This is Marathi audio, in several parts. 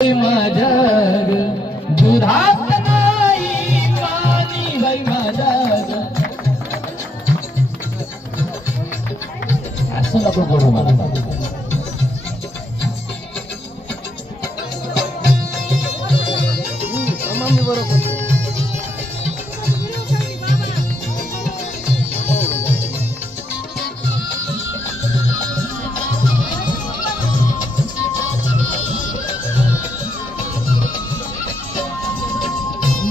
माझ्या दुधात नाही पाणी बाई माझ्या असं नको करू मला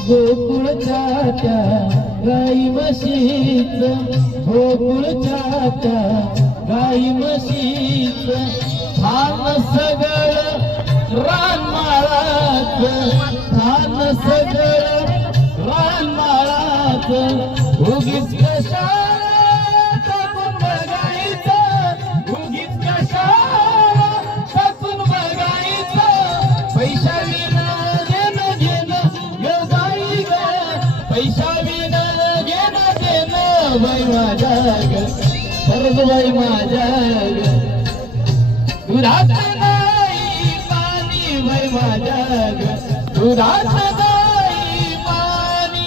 गोकुळच्या त्या गाई म्हशीच गोकुळच्या त्या गाई म्हशीच थान सगळं रानमाळाच थान सगळं रानमाळाच उगीच कशाला टाकून बघायचं उगीच कशाला टाकून बघायचं पैसा विना देणं घेणं पैसा विना घेणं देणं बाई माझ्या कर्ज बाई माझ्या दुधात नाही पाणी बाई माझ्या दुधात नाही पाणी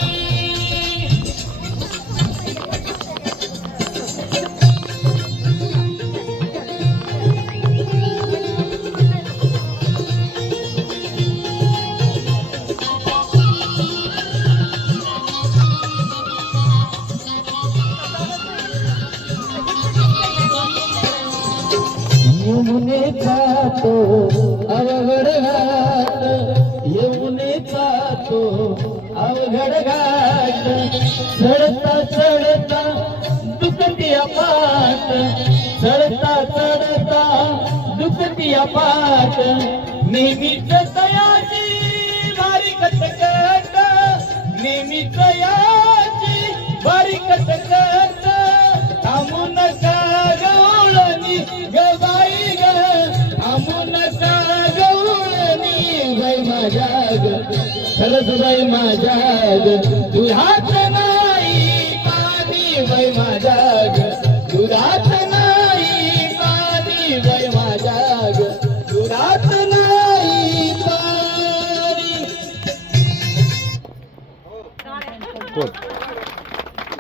यमुनेचा तो अवघड घाट यमुनेचा तो अवघड घाट चढता चढता दुखती पाट चढता चढता दुखती पाट नेहमीच तयाची भारी कटकट नेहमीच याची भारी कटकट थांबू नका गवळणी गबाई ग थांबू नका गवळणी बाई माझ्या खरंच बाई माझ्या दुधात नाही पाणी बाई माझ्या